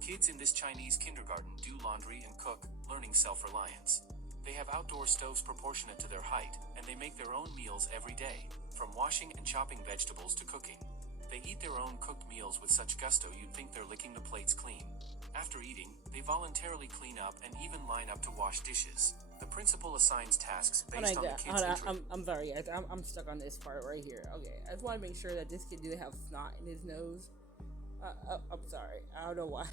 Kids in this Chinese kindergarten do laundry and cook, learning self-reliance. They have outdoor stoves proportionate to their height, and they make their own meals every day, from washing and chopping vegetables to cooking. They eat their own cooked meals with such gusto you'd think they're licking the plates clean. After eating, they voluntarily clean up and even line up to wash dishes. The principal assigns tasks based on the kid's interest. I'm sorry, guys. I'm stuck on this part right here. Okay, I just want to make sure that this kid didn't have snot in his nose. I'm sorry. I don't know why.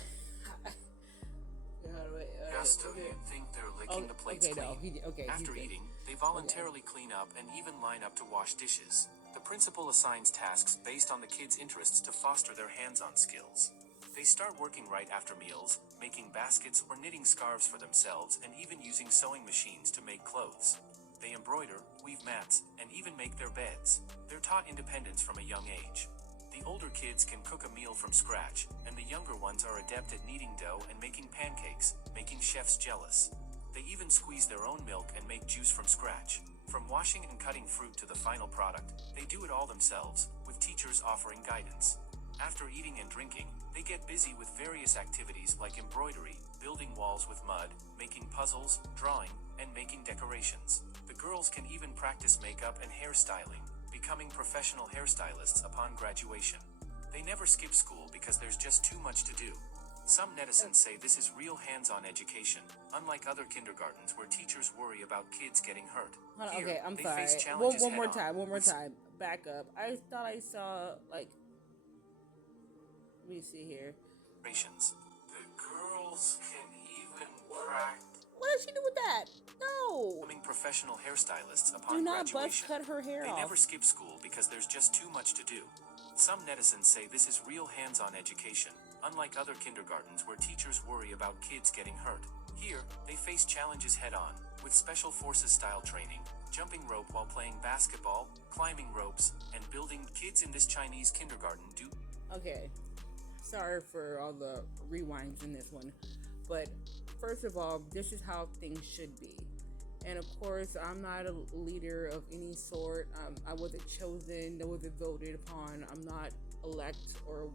Gusto, you'd think they're licking the plates clean. After eating, they voluntarily clean up and even line up to wash dishes. The principal assigns tasks based on the kids' interests to foster their hands-on skills. They start working right after meals, making baskets or knitting scarves for themselves and even using sewing machines to make clothes. They embroider, weave mats, and even make their beds. They're taught independence from a young age. The older kids can cook a meal from scratch, and the younger ones are adept at kneading dough and making pancakes, making chefs jealous. They even squeeze their own milk and make juice from scratch. From washing and cutting fruit to the final product, they do it all themselves, with teachers offering guidance. After eating and drinking, they get busy with various activities like embroidery, building walls with mud, making puzzles, drawing, and making decorations. The girls can even practice makeup and hairstyling, becoming professional hairstylists upon graduation. They never skip school because there's just too much to do. Some netizens say this is real hands-on education, unlike other kindergartens where teachers worry about kids getting hurt. Here, okay, I'm they sorry. face challenges One more head-on. time. Back up. I thought I saw, like, let me see here. The girls can even practice. What does she do with that? No. Becoming professional hairstylists upon Do not graduation. buzz cut her hair They off. never skip school because there's just too much to do. Some netizens say this is real hands-on education, unlike other kindergartens where teachers worry about kids getting hurt. Here, they face challenges head-on, with special forces-style training, jumping rope while playing basketball, climbing ropes, and building. Kids in this Chinese kindergarten do. Okay. Sorry for all the rewinds in this one. But first of all, this is how things should be. And of course, I'm not a leader of any sort. I wasn't chosen. I wasn't voted upon. I'm not elect or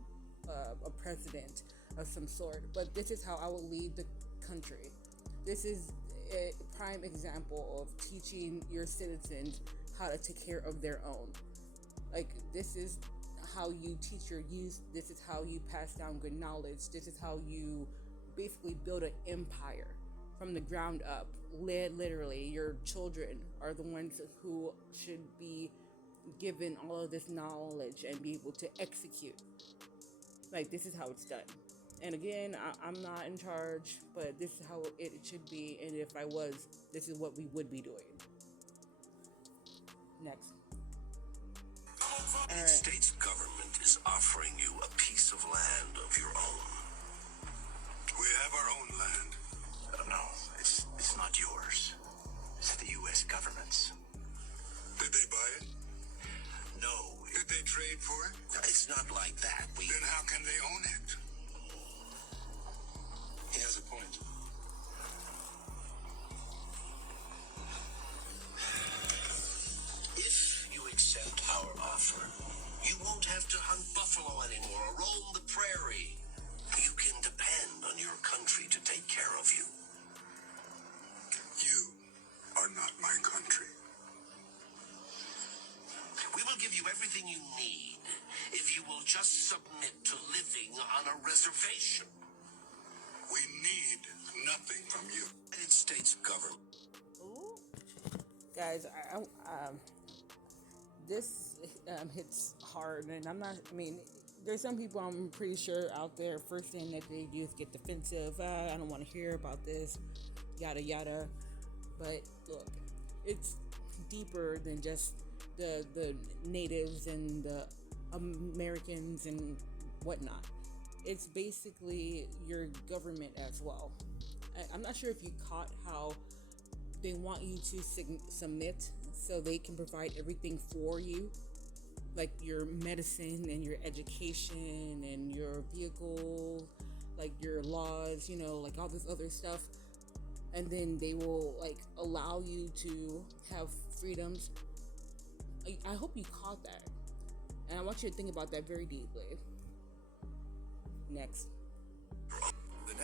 a president of some sort. But this is how I will lead the country. This is a prime example of teaching your citizens how to take care of their own. Like, this is how you teach your youth. This is how you pass down good knowledge. This is how you basically build an empire from the ground up. Literally, your children are the ones who should be given all of this knowledge and be able to execute. Like, this is how it's done. And again, I'm not in charge, but this is how it should be. And if I was, this is what we would be doing. Next. The United States government is offering you a piece of land of your own. We have our own land. No, it's not yours. It's the U.S. government's. Did they buy it? No. Did they trade for it? It's not like that. Then how can they own it? He has a point. If you accept our offer, you won't have to hunt buffalo anymore or roam the prairie. You can depend on your country to take care of you. You are not my country. We will give you everything you need if you will just submit to living on a reservation. We need nothing from you. United States government. Ooh. Guys, this hits hard, and there's some people I'm pretty sure out there, first thing that they do is get defensive. I don't want to hear about this, yada yada. But look, it's deeper than just the natives and the Americans and whatnot. It's basically your government as well. I'm not sure if you caught how they want you to submit so they can provide everything for you, like your medicine and your education and your vehicle, like your laws, like all this other stuff. And then they will allow you to have freedoms. I hope you caught that. And I want you to think about that very deeply. Next.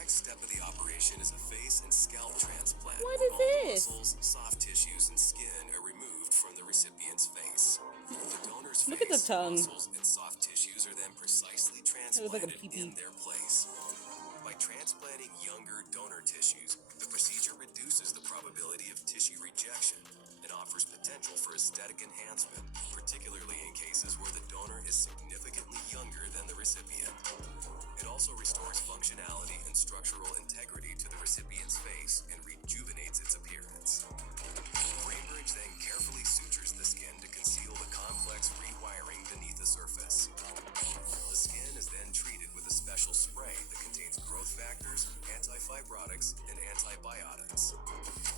next step of the operation is a face and scalp transplant. What where is all the this? muscles, soft tissues, and skin are removed from the recipient's face. The donor's Look at the face, tongue. muscles, and soft tissues are then precisely It looks like a transplanted pee-pee. in their place. By transplanting younger donor tissues, the procedure reduces the probability of tissue rejection and offers potential for aesthetic enhancement, particularly in cases where the donor is significantly younger than the recipient. It also restores functionality and structural integrity to the recipient's face and rejuvenates its appearance. BrainBridge then carefully sutures the skin to conceal the complex rewiring beneath the surface. The skin is then treated with a special spray that contains growth factors, antifibrotics, and antibiotics.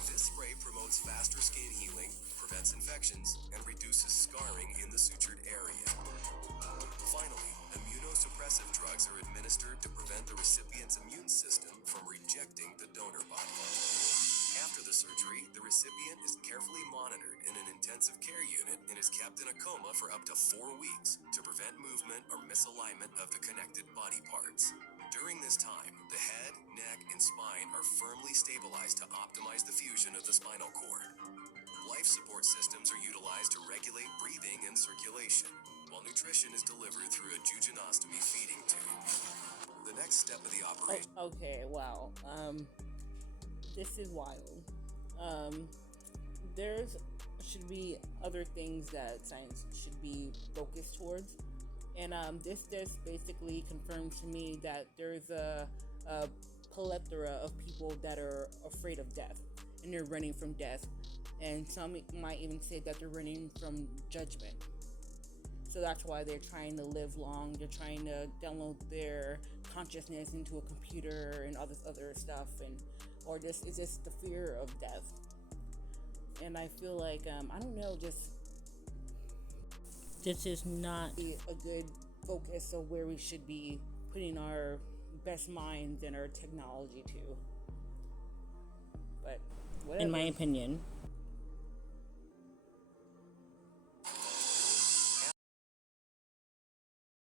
This spray promotes faster skin healing, prevents infections, and reduces scarring in the sutured area. Finally, immunosuppressive drugs are administered to prevent the recipient's immune system from rejecting the donor body. After the surgery, the recipient is carefully monitored in an intensive care unit and is kept in a coma for up to 4 weeks to prevent movement or misalignment of the connected body parts. During this time, the head, neck, and spine are firmly stabilized to optimize the fusion of the spinal cord. Life support systems are utilized to regulate breathing and circulation, while nutrition is delivered through a jejunostomy feeding tube. The next step of the operation... Okay, wow. This is wild. There's should be other things that science should be focused towards. And this just basically confirms to me that there's a plethora of people that are afraid of death, and they're running from death. And some might even say that they're running from judgment. So that's why they're trying to live long. They're trying to download their consciousness into a computer and all this other stuff, or just it's just the fear of death. And I feel like I don't know, just this is not a good focus of where we should be putting our best minds and our technology to. But whatever. In my opinion.